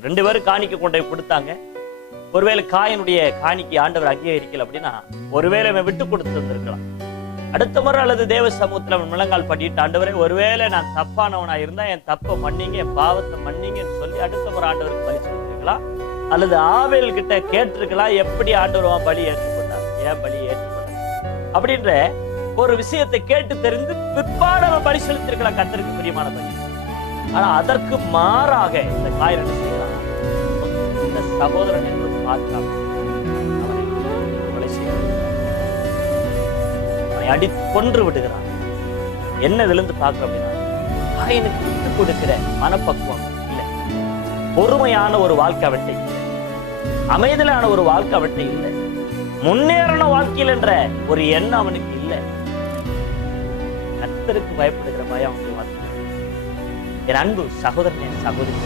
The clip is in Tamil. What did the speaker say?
கொடுத்தது. 2 பேரும் காணிக்கை கொண்டு போய் கொடுத்தாங்க. ஒருவேளை காயினுடைய காணிக்கை ஆண்டவர் அங்கீகரிக்கல அப்படின்னா ஒருவேளை அவன் விட்டு கொடுத்து இருந்திருக்கலாம். அடுத்த முறை அல்லது தேவ சமூகத்துல அவன் முழங்கால் படிட்டு, ஆண்டவரே ஒருவேளை நான் தப்பானவனா இருந்தா என் தப்பை மன்னிங்க, என் பாவத்தை மன்னிங்கன்னு சொல்லி அடுத்த முறை ஆண்டவருக்கு பலி செலுத்திருக்கலாம். அல்லது ஆவேல் கிட்ட கேட்டிருக்கலாம், எப்படி ஆண்டவர் பலி ஏற்றுக்கொண்டார், ஏன் பலி ஏற்றுக்கொண்டார் அப்படின்ற ஒரு விஷயத்தை கேட்டு தெரிந்து பிற்பாடு அவன் பலி செலுத்திருக்கலாம் கர்த்தருக்கு பிரியமான பலி. ஆனா அதற்கு மாறாக இந்த காயர் என்ன செய்யலாம், இந்த சகோதரன் என்று பார்க்காம அவனை கொலை செய்கிறான், அவனை அடித்து கொன்று விடுகிறான். என்ன விழுந்து பார்க்கிறோம் அப்படின்னா, காயனுக்கு விட்டு கொடுக்கிற மனப்பக்குவம் இல்லை, பொறுமையான ஒரு வாழ்க்கை அவன்கிட்ட இல்லை, அமைதலான ஒரு வாழ்க்கை அவன்கிட்ட இல்லை, முன்னேறின வாழ்க்கையில் என்ற ஒரு எண்ணம் அவனுக்கு இல்லை. கர்த்தருக்கு பயப்படுகிற பயம் அவனுடைய வாழ்க்கை. என் அன்பு சகோதரன், என் சகோதரி,